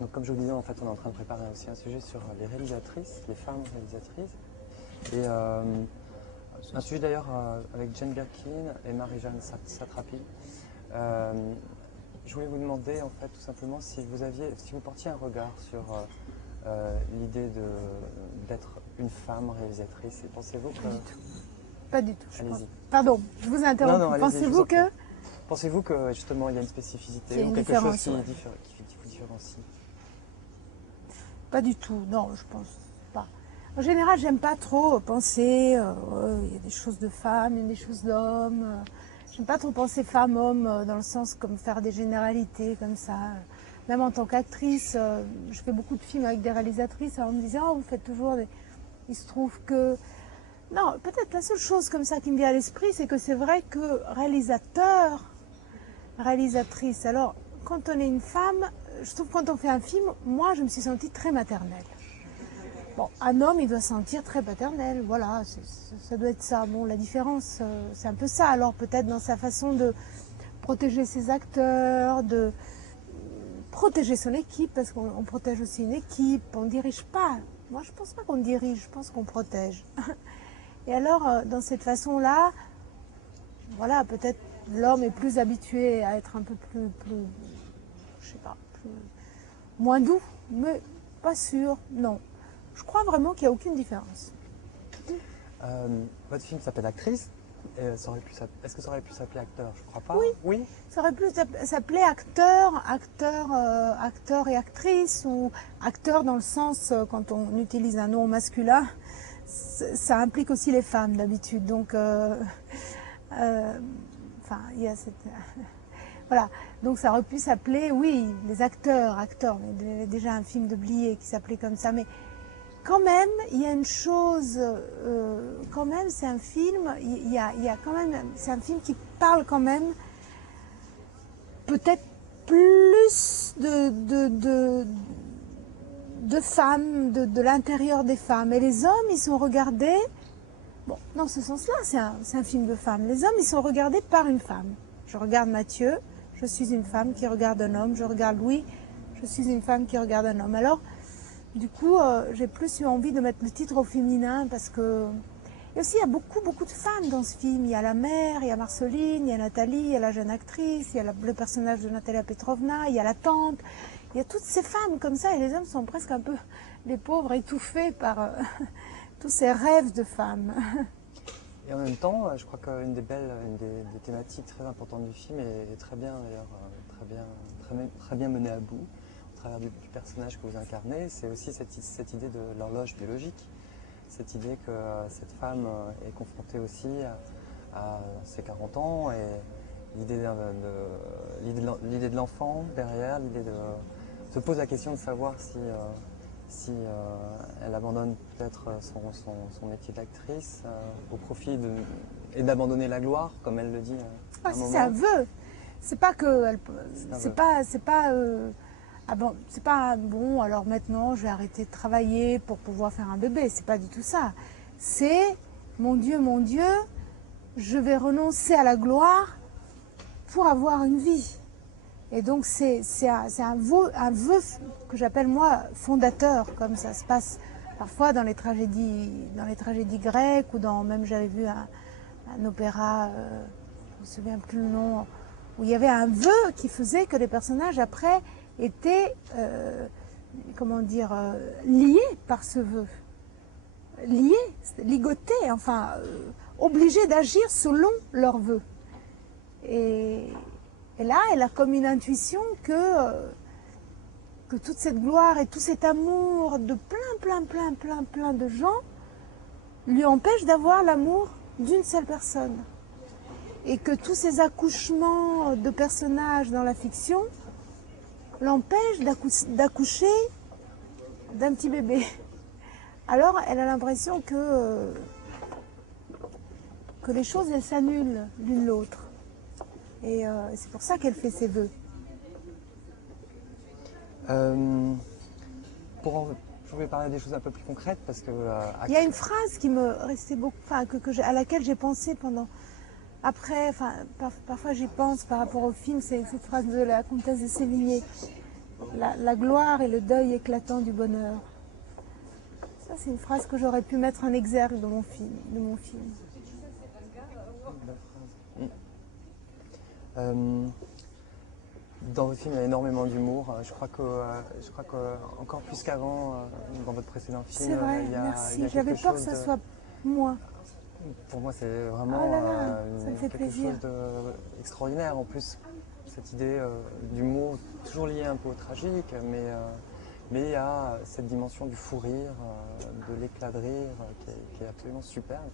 Donc comme je vous le disais, en fait, on est en train de préparer aussi un sujet sur les réalisatrices, les femmes réalisatrices. Et un sujet d'ailleurs avec Jane Birkin et Marie-Jeanne Satrapi. Je voulais vous demander en fait tout simplement si vous portiez un regard sur l'idée d'être une femme réalisatrice. Et pensez-vous que... Pas du tout. Pas du tout, je pense. Allez-y. Pardon, je vous interromps. Non, allez-y, je vous Pensez-vous en prie. que... Pensez-vous que justement il y a une spécificité ou quelque chose qui vous différencie? Pas du tout, non, je pense pas. En général, j'aime pas trop penser, il y a des choses de femmes, il y a des choses d'hommes. J'aime pas trop penser femme-homme dans le sens comme faire des généralités comme ça. Même en tant qu'actrice, je fais beaucoup de films avec des réalisatrices, alors on me disait, oh, vous faites toujours des... Il se trouve que... Non, peut-être la seule chose comme ça qui me vient à l'esprit, c'est que c'est vrai que réalisateur, réalisatrice, alors quand on est une femme, je trouve que quand on fait un film, moi je me suis sentie très maternelle. Bon, un homme il doit se sentir très paternel, voilà, ça doit être ça. Bon, la différence, c'est un peu ça, alors peut-être dans sa façon de protéger ses acteurs, de protéger son équipe, parce qu'on protège aussi une équipe, on ne dirige pas. Moi je pense pas qu'on dirige, je pense qu'on protège. Et alors, dans cette façon-là, voilà, peut-être l'homme est plus habitué à être un peu plus je sais pas, moins doux, mais pas sûr, non. Je crois vraiment qu'il n'y a aucune différence. Votre film s'appelle Actrice. Est-ce que ça aurait pu s'appeler Acteur? Je crois pas. Oui. Oui. Ça aurait pu s'appeler acteur et actrice, ou acteur dans le sens, quand on utilise un nom masculin, ça implique aussi les femmes d'habitude. Donc, enfin, il y a cette... Voilà, donc ça aurait pu s'appeler, oui, les acteurs, mais il y avait déjà un film de Blier qui s'appelait comme ça, mais quand même, il y a une chose, quand même, c'est un film, il y a quand même, c'est un film qui parle quand même peut-être plus de femmes, de l'intérieur des femmes. Et les hommes, ils sont regardés, bon, dans ce sens-là, c'est un film de femmes. Les hommes, ils sont regardés par une femme. Je regarde Mathieu, je suis une femme qui regarde un homme. Je regarde Louis, je suis une femme qui regarde un homme. Alors, du coup, j'ai plus eu envie de mettre le titre au féminin parce que... Et aussi, il y a beaucoup de femmes dans ce film. Il y a la mère, il y a Marceline, il y a Nathalie, il y a la jeune actrice, il y a le personnage de Natalia Petrovna, il y a la tante. Il y a toutes ces femmes comme ça et les hommes sont presque un peu, les pauvres, étouffés par tous ces rêves de femmes. Et en même temps, je crois qu'une des thématiques très importantes du film est très bien d'ailleurs, très bien menée à bout au travers du personnage que vous incarnez. C'est aussi cette idée de l'horloge biologique, cette idée que cette femme est confrontée aussi à ses 40 ans et l'idée de l'enfant derrière, se pose la question de savoir si elle abandonne peut-être son métier d'actrice au profit et d'abandonner la gloire, comme elle le dit à un moment. C'est un vœu. C'est pas que... c'est pas bon, alors maintenant je vais arrêter de travailler pour pouvoir faire un bébé. C'est pas du tout ça. C'est, mon Dieu, je vais renoncer à la gloire pour avoir une vie. Et donc c'est un vœu que j'appelle moi fondateur, comme ça se passe parfois dans les tragédies grecques ou même j'avais vu un opéra, je me souviens plus le nom, où il y avait un vœu qui faisait que les personnages après étaient liés par ce vœu, ligotés, enfin obligés d'agir selon leur vœu. Et là, elle a comme une intuition que toute cette gloire et tout cet amour de plein de gens lui empêche d'avoir l'amour d'une seule personne. Et que tous ces accouchements de personnages dans la fiction l'empêchent d'accoucher d'un petit bébé. Alors, elle a l'impression que les choses, elles s'annulent l'une l'autre. Et c'est pour ça qu'elle fait ses vœux. Je voulais parler des choses un peu plus concrètes parce que... Il y a une phrase qui me restait beaucoup, à laquelle j'ai pensé parfois j'y pense par rapport au film, c'est cette phrase de la comtesse de Sévigné. la gloire et le deuil éclatant du bonheur. Ça, c'est une phrase que j'aurais pu mettre en exergue de mon film. Belle phrase. Dans votre film, il y a énormément d'humour. Je crois que encore plus qu'avant, dans votre précédent film, C'est vrai, il y a merci. quelque J'avais peur que chose ça de... soit moi. Pour moi, c'est vraiment Oh là là, ça me fait quelque plaisir. chose d'extraordinaire. En plus, cette idée d'humour, toujours liée un peu au tragique, mais il y a cette dimension du fou rire, de l'éclat de rire, qui est absolument superbe.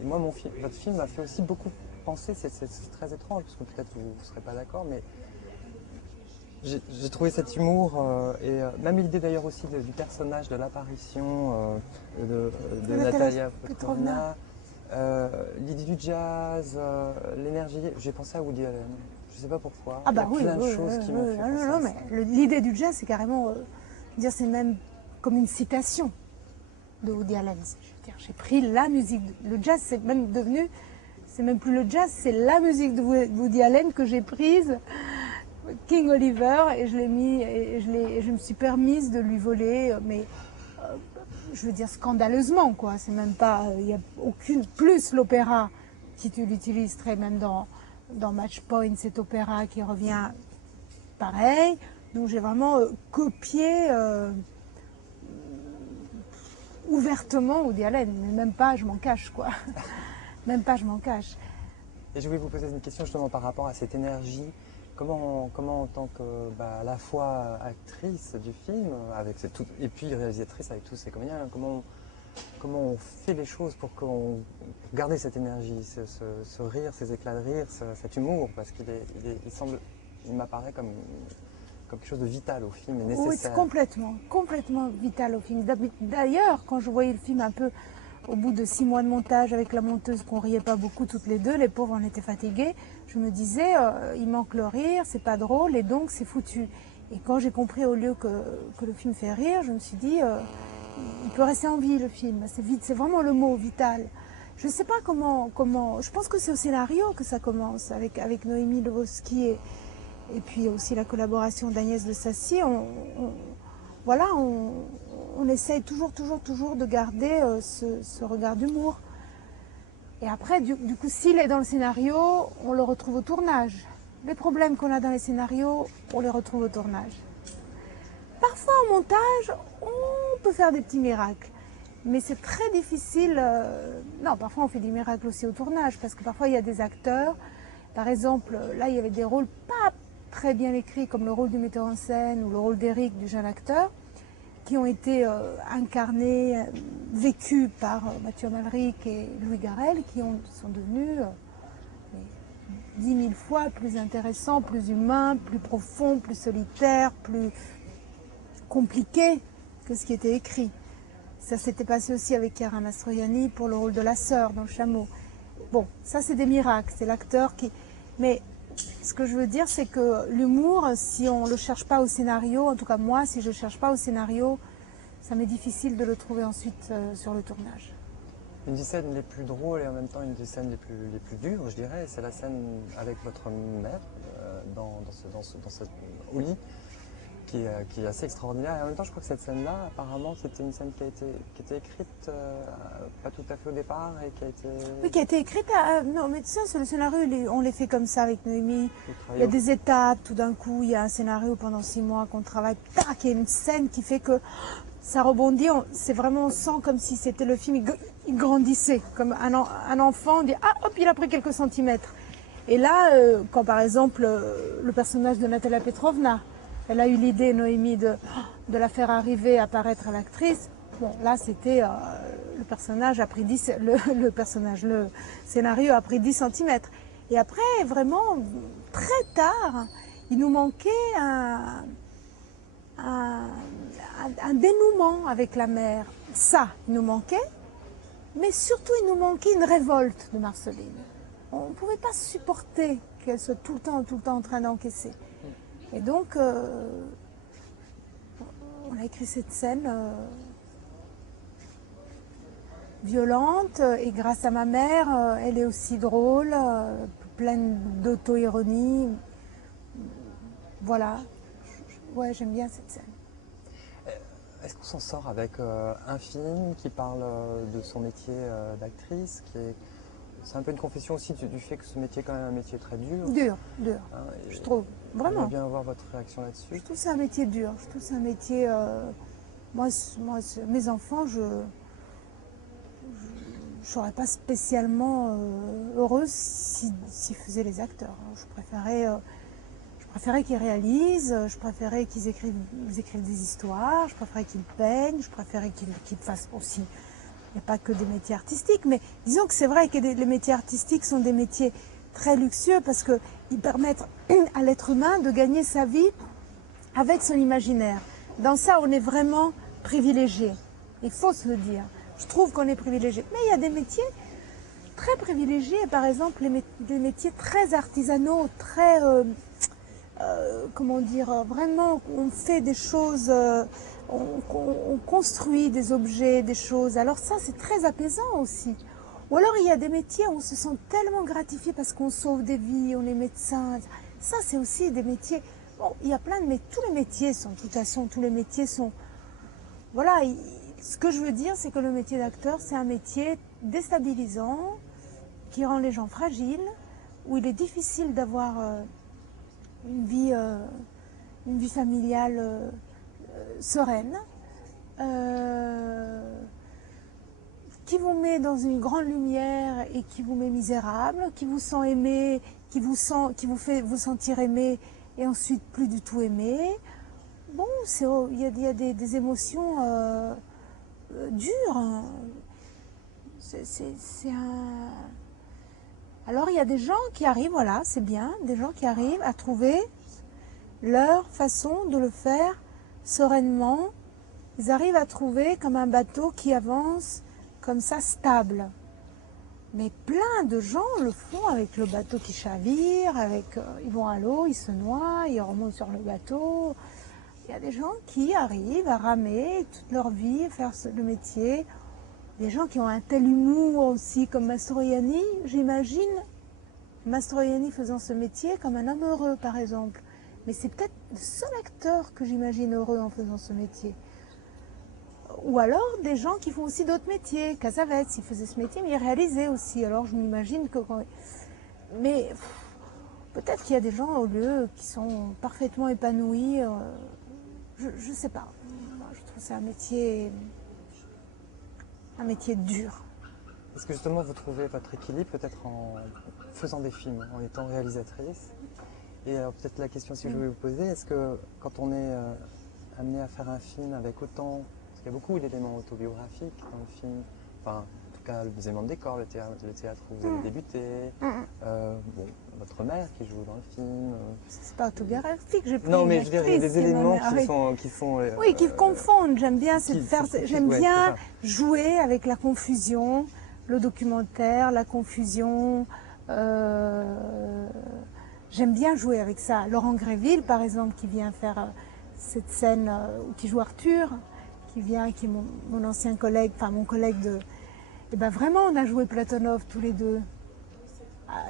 Et moi, votre film m'a fait aussi beaucoup penser, c'est très étrange, parce que peut-être vous ne serez pas d'accord, mais j'ai trouvé cet humour, et même l'idée d'ailleurs aussi du personnage, de l'apparition de Natalia Petrovna, l'idée du jazz, l'énergie, j'ai pensé à Woody Allen. Je ne sais pas pourquoi. Ah bah il y a oui, plein de choses qui m'ont fait penser à non, ça. mais l'idée du jazz, c'est carrément, c'est même comme une citation de Woody Allen. Je veux dire, j'ai pris la musique, le jazz, c'est même devenu, c'est même plus le jazz, c'est la musique de Woody Allen que j'ai prise, King Oliver, et je l'ai mis, et je me suis permise de lui voler, mais je veux dire scandaleusement, quoi. C'est même pas, il n'y a aucune, plus l'opéra, si tu l'utilises très même dans Match Point, cet opéra qui revient pareil. Donc j'ai vraiment copié ouvertement Woody Allen, mais même pas, je m'en cache, quoi. Même pas, je m'en cache. Et je voulais vous poser une question justement par rapport à cette énergie. Comment en tant que, à la fois actrice du film, et puis réalisatrice avec tous ces comédiens, comment on fait les choses pour garder cette énergie, ce rire, ces éclats de rire, cet humour, parce il m'apparaît comme quelque chose de vital au film et nécessaire. Oui, c'est complètement vital au film. D'ailleurs, quand je voyais le film un peu au bout de 6 mois de montage avec la monteuse, qu'on riait pas beaucoup toutes les deux, les pauvres, on était fatigués, je me disais, il manque le rire, c'est pas drôle et donc c'est foutu. Et quand j'ai compris au lieu que le film fait rire, je me suis dit, il peut rester en vie le film, c'est vraiment le mot, vital. Je ne sais pas comment, je pense que c'est au scénario que ça commence, avec Noémie Lvovsky et puis aussi la collaboration d'Agnès de Sassy. On essaye toujours de garder ce regard d'humour. Et après, du coup, s'il est dans le scénario, on le retrouve au tournage. Les problèmes qu'on a dans les scénarios, on les retrouve au tournage. Parfois, en montage, on peut faire des petits miracles. Mais c'est très difficile. Non, parfois, on fait des miracles aussi au tournage, parce que parfois, il y a des acteurs. Par exemple, là, il y avait des rôles pas très bien écrits, comme le rôle du metteur en scène ou le rôle d'Éric, du jeune acteur, qui ont été incarnés, vécus par Mathieu Amalric et Louis Garrel, qui sont devenus 10 000 fois plus intéressants, plus humains, plus profonds, plus solitaires, plus compliqués que ce qui était écrit. Ça s'était passé aussi avec Chiara Mastroianni pour le rôle de la sœur dans Le Chameau. Bon, ça c'est des miracles, c'est l'acteur qui... Mais ce que je veux dire, c'est que l'humour, si on ne le cherche pas au scénario, en tout cas moi, si je ne cherche pas au scénario, ça m'est difficile de le trouver ensuite sur le tournage. Une des scènes les plus drôles et en même temps une des scènes les plus dures, je dirais, c'est la scène avec votre mère au lit, qui est assez extraordinaire. Et en même temps, je crois que cette scène-là, apparemment, c'était une scène qui a été écrite pas tout à fait au départ et qui a été... Oui, qui a été écrite... non, mais tu sais, sur le scénario, on les fait comme ça avec Noémie. Il y a des étapes, tout d'un coup, il y a un scénario pendant 6 mois qu'on travaille. Tac, il y a une scène qui fait que ça rebondit. C'est vraiment, on sent comme si c'était le film, il grandissait. Comme un enfant, on dit, ah, hop, il a pris quelques centimètres. Et là, quand par exemple, le personnage de Natalia Petrovna, elle a eu l'idée, Noémie, de la faire arriver, apparaître à l'actrice. Bon, là, c'était le personnage a pris 10, le scénario a pris 10 cm. Et après, vraiment, très tard, il nous manquait un dénouement avec la mère. Ça, il nous manquait. Mais surtout, il nous manquait une révolte de Marceline. On ne pouvait pas supporter qu'elle soit tout le temps en train d'encaisser. Et donc, on a écrit cette scène violente, et grâce à ma mère, elle est aussi drôle, pleine d'auto-ironie. Voilà. ouais, j'aime bien cette scène. Est-ce qu'on s'en sort avec un film qui parle de son métier d'actrice, c'est un peu une confession aussi du fait que ce métier est quand même un métier très dur. Dur, Hein, je trouve, vraiment. J'aimerais bien avoir votre réaction là-dessus. Je trouve que c'est un métier dur, je trouve que c'est un métier... mes enfants, je ne serais pas spécialement heureuse s'ils faisaient les acteurs. Je préférais qu'ils réalisent, je préférais qu'ils écrivent des histoires, je préférais qu'ils peignent, je préférais qu'ils fassent aussi. Il n'y a pas que des métiers artistiques, mais disons que c'est vrai que les métiers artistiques sont des métiers très luxueux parce qu'ils permettent à l'être humain de gagner sa vie avec son imaginaire. Dans ça, on est vraiment privilégié. Il faut se le dire. Je trouve qu'on est privilégié. Mais il y a des métiers très privilégiés, par exemple des métiers très artisanaux, très... comment dire, vraiment, on fait des choses, on construit des objets, des choses. Alors ça, c'est très apaisant aussi. Ou alors, il y a des métiers où on se sent tellement gratifié parce qu'on sauve des vies, on est médecin. Ça, c'est aussi des métiers... Bon, il y a plein de métiers, tous les métiers sont, de toute façon, tous les métiers sont... Voilà, ce que je veux dire, c'est que le métier d'acteur, c'est un métier déstabilisant, qui rend les gens fragiles, où il est difficile d'avoir... une vie familiale sereine, qui vous met dans une grande lumière et qui vous met misérable, qui vous sent aimé, qui vous fait vous sentir aimé et ensuite plus du tout aimé. Bon, il y a des émotions dures. Hein. C'est un... Alors il y a des gens qui arrivent, voilà, c'est bien, des gens qui arrivent à trouver leur façon de le faire sereinement. Ils arrivent à trouver comme un bateau qui avance, comme ça, stable. Mais plein de gens le font avec le bateau qui chavire, ils vont à l'eau, ils se noient, ils remontent sur le bateau. Il y a des gens qui arrivent à ramer toute leur vie, faire le métier. Des gens qui ont un tel humour aussi, comme Mastroianni, j'imagine Mastroianni faisant ce métier comme un homme heureux, par exemple. Mais c'est peut-être le seul acteur que j'imagine heureux en faisant ce métier. Ou alors des gens qui font aussi d'autres métiers. Cassavetes, il faisait ce métier, mais il réalisait aussi. Alors je m'imagine que... Mais peut-être qu'il y a des gens au lieu qui sont parfaitement épanouis. Je ne sais pas. Moi, je trouve que c'est un métier dur. Est-ce que justement vous trouvez votre équilibre peut-être en faisant des films, en étant réalisatrice? Et alors peut-être la question que je voulais vous poser, est-ce que quand on est amené à faire un film avec autant... Parce qu'il y a beaucoup d'éléments autobiographiques dans le film, enfin en tout cas les éléments de décor, le théâtre où vous avez débuté, bon, votre mère qui joue dans le film... C'est pas autobiographique, j'ai pris non mais une je veux dire, il y a des éléments qui sont oui, qui confondent, j'aime bien jouer avec la confusion, le documentaire, la confusion... J'aime bien jouer avec ça. Laurent Gréville, par exemple, qui vient faire cette scène, qui joue Arthur, qui est mon ancien collègue, enfin mon collègue de... Et ben vraiment, on a joué Platonov tous les deux.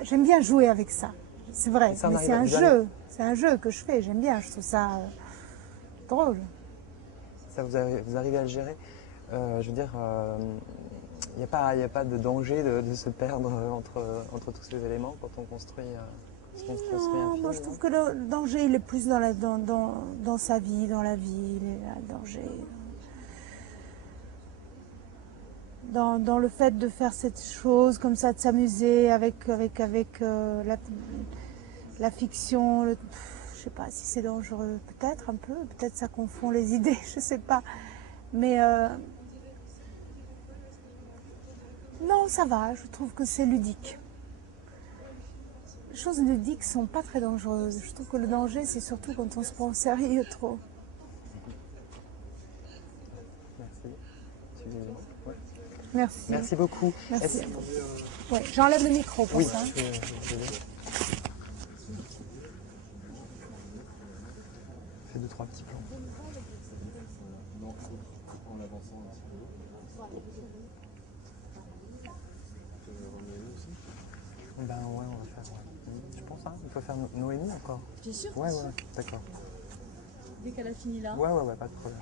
J'aime bien jouer avec ça. C'est vrai, mais c'est un jeu. C'est un jeu que je fais, j'aime bien, je trouve ça drôle. Ça, vous arrivez à le gérer? Je veux dire, il n'y a pas de danger de se perdre entre tous ces éléments quand on construit... Non, moi je trouve que le danger il est plus dans sa vie, dans la vie, il est là, le danger. Dans le fait de faire cette chose comme ça, de s'amuser avec la fiction, je sais pas si c'est dangereux, peut-être un peu, peut-être ça confond les idées, je sais pas. Mais non, ça va, je trouve que c'est ludique. Les choses ludiques sont pas très dangereuses. Je trouve que le danger, c'est surtout quand on se prend au sérieux trop. Merci. Ouais. Merci. Merci beaucoup. Merci. Ouais, j'enlève le micro pour ça. Fais 2-3 petits plans. En avançant un petit peu. Ben ouais, on va faire... Je pense, hein, on peut faire Noémie encore. Bien sûr. Ouais, d'accord. dès qu'elle a fini là. Ouais, pas de problème.